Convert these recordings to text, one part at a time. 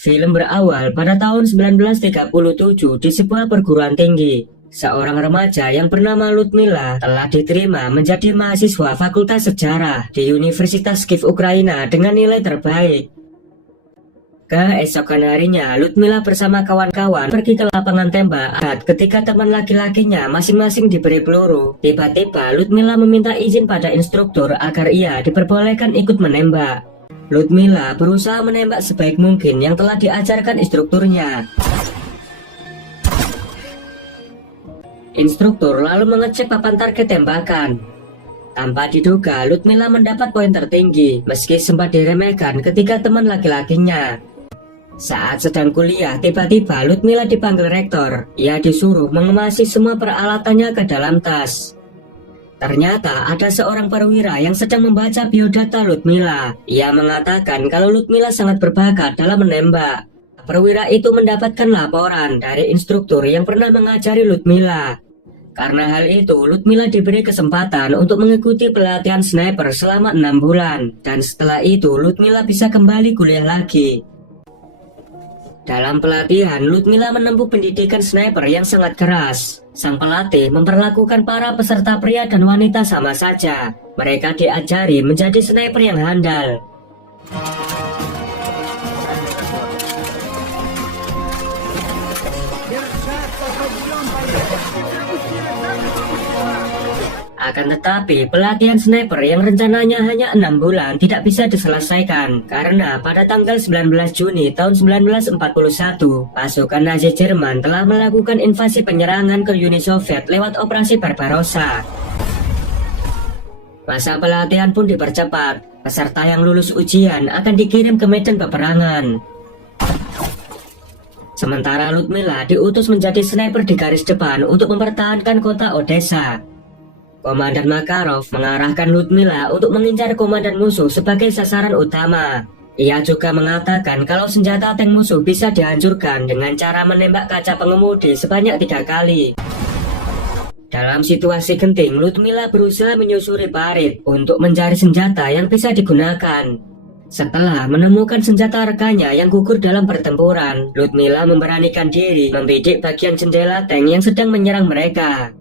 Film berawal pada tahun 1937 di sebuah perguruan tinggi. Seorang remaja yang bernama Ludmila telah diterima menjadi mahasiswa Fakultas Sejarah di Universitas Kiev Ukraina dengan nilai terbaik. Keesokan harinya, Ludmila bersama kawan-kawan pergi ke lapangan tembak. Ketika teman laki-lakinya masing-masing diberi peluru, tiba-tiba Ludmila meminta izin pada instruktur agar ia diperbolehkan ikut menembak. Ludmila berusaha menembak sebaik mungkin yang telah diajarkan instrukturnya. Instruktur lalu mengecek papan target tembakan. Tanpa diduga, Ludmila mendapat poin tertinggi meski sempat diremehkan ketika teman laki-lakinya. Saat sedang kuliah, tiba-tiba Ludmila dipanggil rektor. Ia disuruh mengemasi semua peralatannya ke dalam tas. Ternyata ada seorang perwira yang sedang membaca biodata Ludmila. Ia mengatakan kalau Ludmila sangat berbakat dalam menembak. Perwira itu mendapatkan laporan dari instruktur yang pernah mengajari Ludmila. Karena hal itu, Ludmila diberi kesempatan untuk mengikuti pelatihan sniper selama 6 bulan. Dan setelah itu, Ludmila bisa kembali kuliah lagi. Dalam pelatihan, Ludmila menempuh pendidikan sniper yang sangat keras. Sang pelatih memperlakukan para peserta pria dan wanita sama saja. Mereka diajari menjadi sniper yang handal. Akan tetapi, pelatihan sniper yang rencananya hanya 6 bulan tidak bisa diselesaikan karena pada tanggal 19 Juni tahun 1941, pasukan Nazi Jerman telah melakukan invasi penyerangan ke Uni Soviet lewat operasi Barbarossa. Masa pelatihan pun dipercepat. Peserta yang lulus ujian akan dikirim ke medan peperangan. Sementara Ludmila diutus menjadi sniper di garis depan untuk mempertahankan kota Odessa. Komandan Makarov mengarahkan Ludmila untuk mengincar komandan musuh sebagai sasaran utama. Ia juga mengatakan kalau senjata tank musuh bisa dihancurkan dengan cara menembak kaca pengemudi sebanyak 3 kali. Dalam situasi genting, Ludmila berusaha menyusuri parit untuk mencari senjata yang bisa digunakan. Setelah menemukan senjata rekannya yang gugur dalam pertempuran, Ludmila memberanikan diri membidik bagian jendela tank yang sedang menyerang mereka.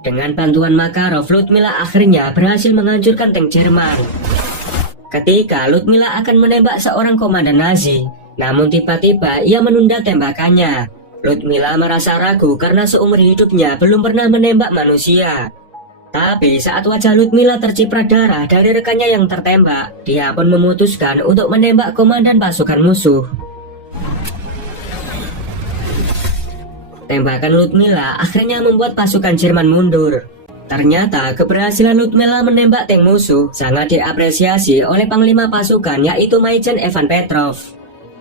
Dengan bantuan Makarov, Ludmila akhirnya berhasil menghancurkan tank Jerman. Ketika Ludmila akan menembak seorang komandan Nazi, namun tiba-tiba ia menunda tembakannya. Ludmila merasa ragu karena seumur hidupnya belum pernah menembak manusia. Tapi saat wajah Ludmila terciprat darah dari rekannya yang tertembak, dia pun memutuskan untuk menembak komandan pasukan musuh. Tembakan Ludmila akhirnya membuat pasukan Jerman mundur. Ternyata keberhasilan Ludmila menembak tank musuh sangat diapresiasi oleh panglima pasukan yaitu Maiken Ivan Petrov.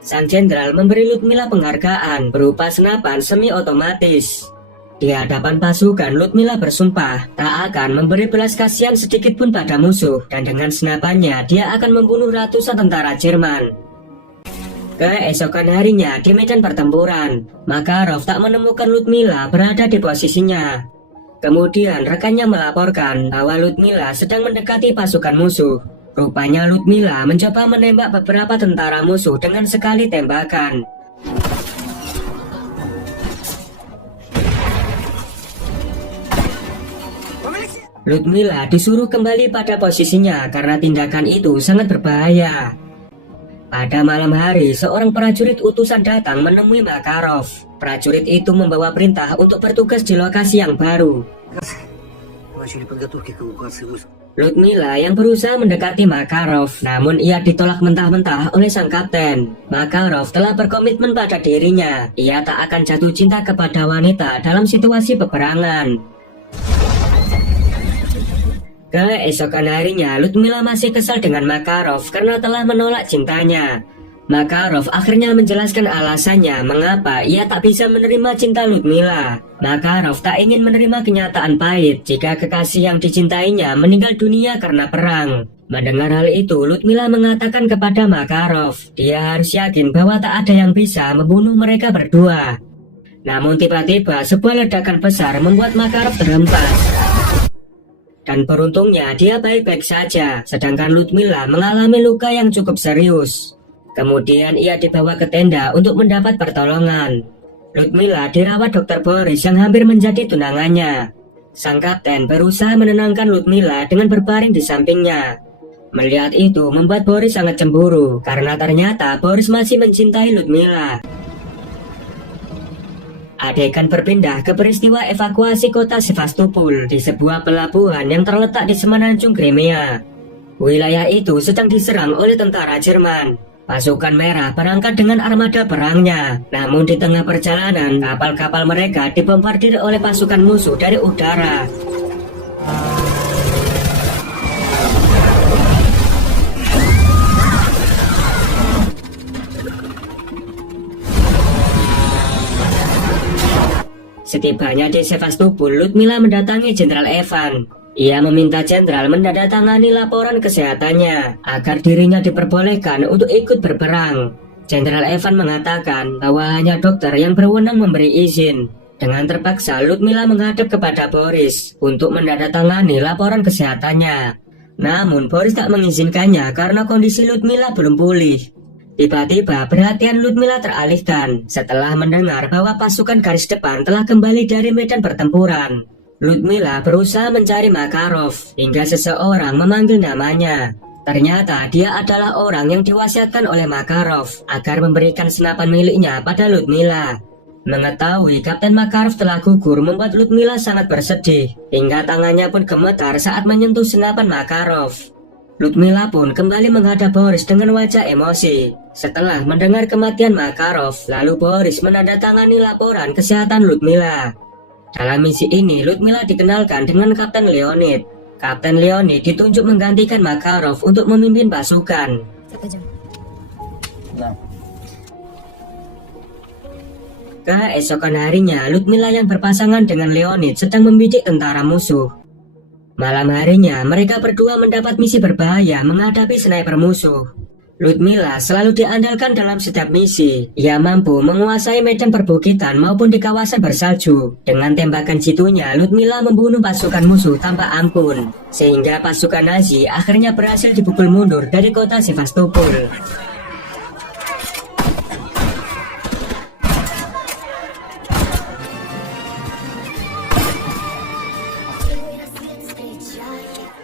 Sang jenderal memberi Ludmila penghargaan berupa senapan semi-otomatis. Di hadapan pasukan, Ludmila bersumpah tak akan memberi belas kasihan sedikit pun pada musuh, dan dengan senapannya dia akan membunuh ratusan tentara Jerman. Keesokan harinya di medan pertempuran, Makarov tak menemukan Ludmila berada di posisinya. Kemudian rekannya melaporkan bahwa Ludmila sedang mendekati pasukan musuh. Rupanya Ludmila mencoba menembak beberapa tentara musuh dengan sekali tembakan. Ludmila disuruh kembali pada posisinya karena tindakan itu sangat berbahaya. Pada malam hari, seorang prajurit utusan datang menemui Makarov. Prajurit itu membawa perintah untuk bertugas di lokasi yang baru. Ludmila yang berusaha mendekati Makarov, namun ia ditolak mentah-mentah oleh sang kapten. Makarov telah berkomitmen pada dirinya. Ia tak akan jatuh cinta kepada wanita dalam situasi peperangan. Keesokan harinya, Ludmila masih kesal dengan Makarov karena telah menolak cintanya. Makarov akhirnya menjelaskan alasannya mengapa ia tak bisa menerima cinta Ludmila. Makarov tak ingin menerima kenyataan pahit jika kekasih yang dicintainya meninggal dunia karena perang. Mendengar hal itu, Ludmila mengatakan kepada Makarov, dia harus yakin bahwa tak ada yang bisa membunuh mereka berdua. Namun tiba-tiba sebuah ledakan besar membuat Makarov terhempas. Dan beruntungnya dia baik-baik saja, sedangkan Ludmila mengalami luka yang cukup serius. Kemudian ia dibawa ke tenda untuk mendapat pertolongan. Ludmila dirawat Dr. Boris yang hampir menjadi tunangannya. Sang kapten berusaha menenangkan Ludmila dengan berbaring di sampingnya. Melihat itu membuat Boris sangat cemburu, karena ternyata Boris masih mencintai Ludmila. Adegan berpindah ke peristiwa evakuasi kota Sevastopol di sebuah pelabuhan yang terletak di semenanjung Crimea. Wilayah itu sedang diserang oleh tentara Jerman. Pasukan Merah berangkat dengan armada perangnya. Namun di tengah perjalanan, kapal-kapal mereka dibombardir oleh pasukan musuh dari udara. Setibanya di Sevastopol, Ludmila mendatangi Jenderal Evan. Ia meminta jenderal menandatangani laporan kesehatannya agar dirinya diperbolehkan untuk ikut berperang. Jenderal Evan mengatakan bahwa hanya dokter yang berwenang memberi izin. Dengan terpaksa, Ludmila menghadap kepada Boris untuk menandatangani laporan kesehatannya. Namun Boris tak mengizinkannya karena kondisi Ludmila belum pulih. Tiba-tiba perhatian Ludmila teralihkan setelah mendengar bahwa pasukan garis depan telah kembali dari medan pertempuran. Ludmila berusaha mencari Makarov hingga seseorang memanggil namanya. Ternyata dia adalah orang yang diwasiatkan oleh Makarov agar memberikan senapan miliknya pada Ludmila. Mengetahui Kapten Makarov telah gugur membuat Ludmila sangat bersedih, hingga tangannya pun gemetar saat menyentuh senapan Makarov. Ludmila pun kembali menghadap Boris dengan wajah emosi. Setelah mendengar kematian Makarov, lalu Boris menandatangani laporan kesehatan Ludmila. Dalam misi ini, Ludmila dikenalkan dengan Kapten Leonid. Kapten Leonid ditunjuk menggantikan Makarov untuk memimpin pasukan. Keesokan harinya, Ludmila yang berpasangan dengan Leonid sedang membidik tentara musuh. Malam harinya, mereka berdua mendapat misi berbahaya menghadapi sniper musuh. Ludmila selalu diandalkan dalam setiap misi. Ia mampu menguasai medan perbukitan maupun di kawasan bersalju. Dengan tembakan jitunya, Ludmila membunuh pasukan musuh tanpa ampun. Sehingga pasukan Nazi akhirnya berhasil dipukul mundur dari kota Sevastopol.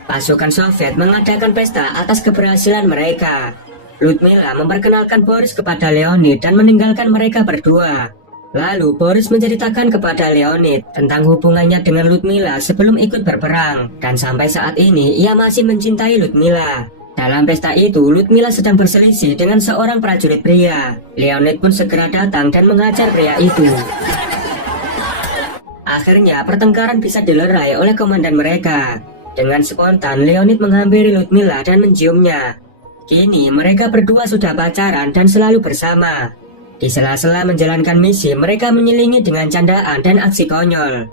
Pasukan Soviet mengadakan pesta atas keberhasilan mereka. Ludmila memperkenalkan Boris kepada Leonid dan meninggalkan mereka berdua. Lalu Boris menceritakan kepada Leonid tentang hubungannya dengan Ludmila sebelum ikut berperang. Dan sampai saat ini ia masih mencintai Ludmila. Dalam pesta itu, Ludmila sedang berselisih dengan seorang prajurit pria. Leonid pun segera datang dan menghajar pria itu. Akhirnya pertengkaran bisa dilerai oleh komandan mereka. Dengan spontan, Leonid menghampiri Ludmila dan menciumnya. Kini mereka berdua sudah pacaran dan selalu bersama. Di sela-sela menjalankan misi, mereka menyelingi dengan candaan dan aksi konyol.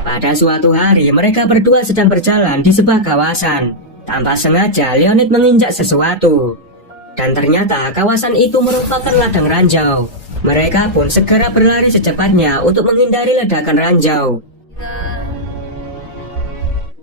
Pada suatu hari, mereka berdua sedang berjalan di sebuah kawasan. Tanpa sengaja, Leonid menginjak sesuatu. Dan ternyata kawasan itu merupakan ladang ranjau. Mereka pun segera berlari secepatnya untuk menghindari ledakan ranjau.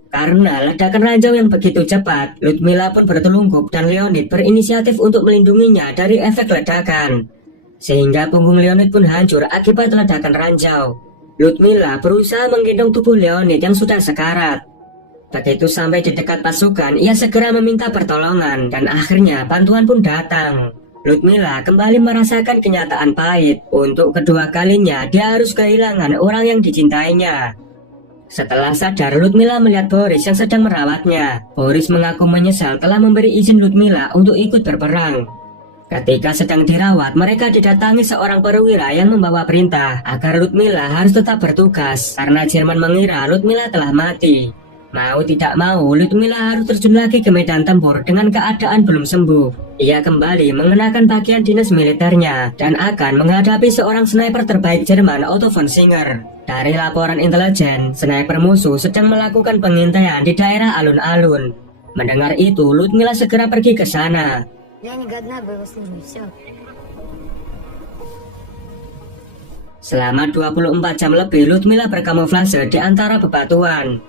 Karena ledakan ranjau yang begitu cepat, Ludmila pun bertelungkup dan Leonid berinisiatif untuk melindunginya dari efek ledakan. Sehingga punggung Leonid pun hancur akibat ledakan ranjau. Ludmila berusaha menggendong tubuh Leonid yang sudah sekarat. Begitu sampai di dekat pasukan, ia segera meminta pertolongan dan akhirnya bantuan pun datang. Ludmila kembali merasakan kenyataan pahit. Untuk kedua kalinya, dia harus kehilangan orang yang dicintainya. Setelah sadar, Ludmila melihat Boris yang sedang merawatnya. Boris mengaku menyesal telah memberi izin Ludmila untuk ikut berperang. Ketika sedang dirawat, mereka didatangi seorang perwira yang membawa perintah agar Ludmila harus tetap bertugas karena Jerman mengira Ludmila telah mati. Mau tidak mau, Ludmila harus terjun lagi ke medan tempur dengan keadaan belum sembuh. Ia kembali mengenakan pakaian dinas militernya dan akan menghadapi seorang sniper terbaik Jerman, Otto von Singer. Dari laporan intelijen, sniper musuh sedang melakukan pengintaian di daerah alun-alun. Mendengar itu, Ludmila segera pergi ke sana. Я не годна в его службе, все. Selama 24 jam lebih Ludmila berkamuflase di antara bebatuan.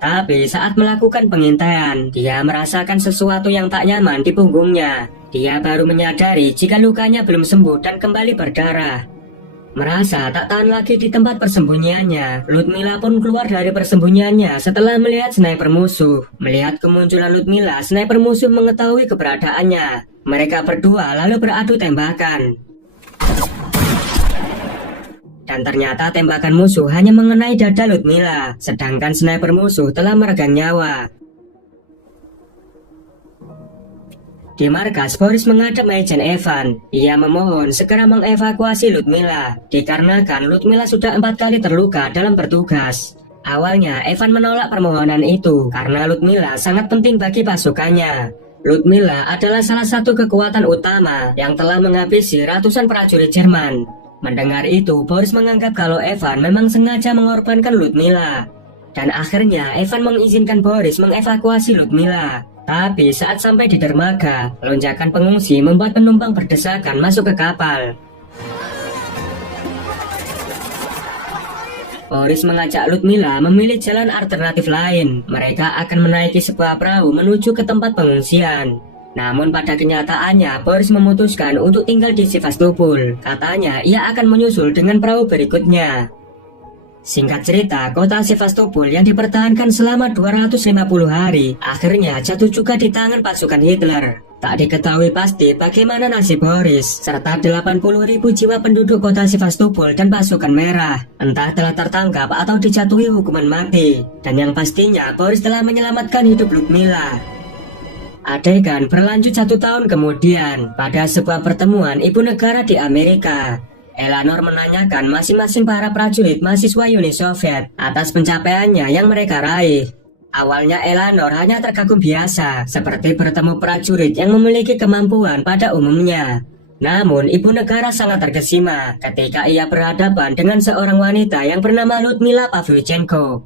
Tapi saat melakukan pengintaian, dia merasakan sesuatu yang tak nyaman di punggungnya. Dia baru menyadari jika lukanya belum sembuh dan kembali berdarah. Merasa tak tahan lagi di tempat persembunyiannya, Ludmila pun keluar dari persembunyiannya setelah melihat sniper musuh. Melihat kemunculan Ludmila, sniper musuh mengetahui keberadaannya. Mereka berdua lalu beradu tembakan. Dan ternyata tembakan musuh hanya mengenai dada Ludmila, sedangkan sniper musuh telah meregang nyawa. Di markas, Boris menghadap Majen Evan. Ia memohon segera mengevakuasi Ludmila, dikarenakan Ludmila sudah 4 kali terluka dalam bertugas. Awalnya, Evan menolak permohonan itu karena Ludmila sangat penting bagi pasukannya. Ludmila adalah salah satu kekuatan utama yang telah menghabisi ratusan prajurit Jerman. Mendengar itu, Boris menganggap kalau Evan memang sengaja mengorbankan Ludmila. Dan akhirnya Evan mengizinkan Boris mengevakuasi Ludmila. Tapi saat sampai di dermaga, lonjakan pengungsi membuat penumpang berdesakan masuk ke kapal. Boris mengajak Ludmila memilih jalan alternatif lain. Mereka akan menaiki sebuah perahu menuju ke tempat pengungsian. Namun pada kenyataannya, Boris memutuskan untuk tinggal di Sevastopol. Katanya ia akan menyusul dengan perahu berikutnya. Singkat cerita, kota Sevastopol yang dipertahankan selama 250 hari akhirnya jatuh juga di tangan pasukan Hitler. Tak diketahui pasti bagaimana nasib Boris serta 80.000 jiwa penduduk kota Sevastopol dan pasukan merah. Entah telah tertangkap atau dijatuhi hukuman mati. Dan yang pastinya Boris telah menyelamatkan hidup Ludmila. Adegan berlanjut 1 tahun kemudian, pada sebuah pertemuan ibu negara di Amerika. Eleanor menanyakan masing-masing para prajurit mahasiswa Uni Soviet atas pencapaiannya yang mereka raih. Awalnya Eleanor hanya terkagum biasa, seperti bertemu prajurit yang memiliki kemampuan pada umumnya. Namun ibu negara sangat terkesima ketika ia berhadapan dengan seorang wanita yang bernama Ludmila Pavlyuchenko.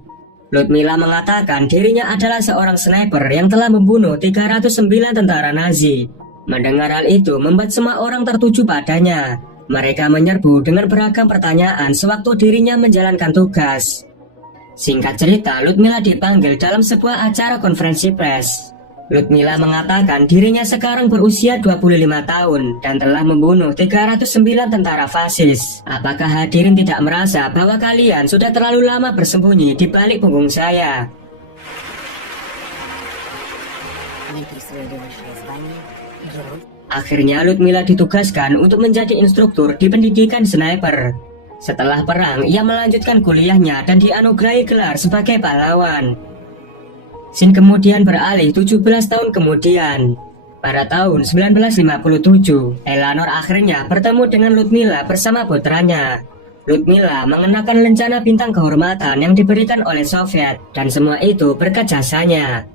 Ludmila mengatakan dirinya adalah seorang sniper yang telah membunuh 309 tentara Nazi. Mendengar hal itu membuat semua orang tertuju padanya. Mereka menyerbu dengan beragam pertanyaan sewaktu dirinya menjalankan tugas. Singkat cerita, Ludmila dipanggil dalam sebuah acara konferensi pers. Ludmila mengatakan dirinya sekarang berusia 25 tahun dan telah membunuh 309 tentara fasis. Apakah hadirin tidak merasa bahwa kalian sudah terlalu lama bersembunyi di balik punggung saya? Akhirnya Ludmila ditugaskan untuk menjadi instruktur di pendidikan sniper. Setelah perang, ia melanjutkan kuliahnya dan dianugerahi gelar sebagai pahlawan. Scene kemudian beralih 17 tahun kemudian. Pada tahun 1957, Eleanor akhirnya bertemu dengan Ludmila bersama putranya. Ludmila mengenakan lencana bintang kehormatan yang diberikan oleh Soviet, dan semua itu berkat jasanya.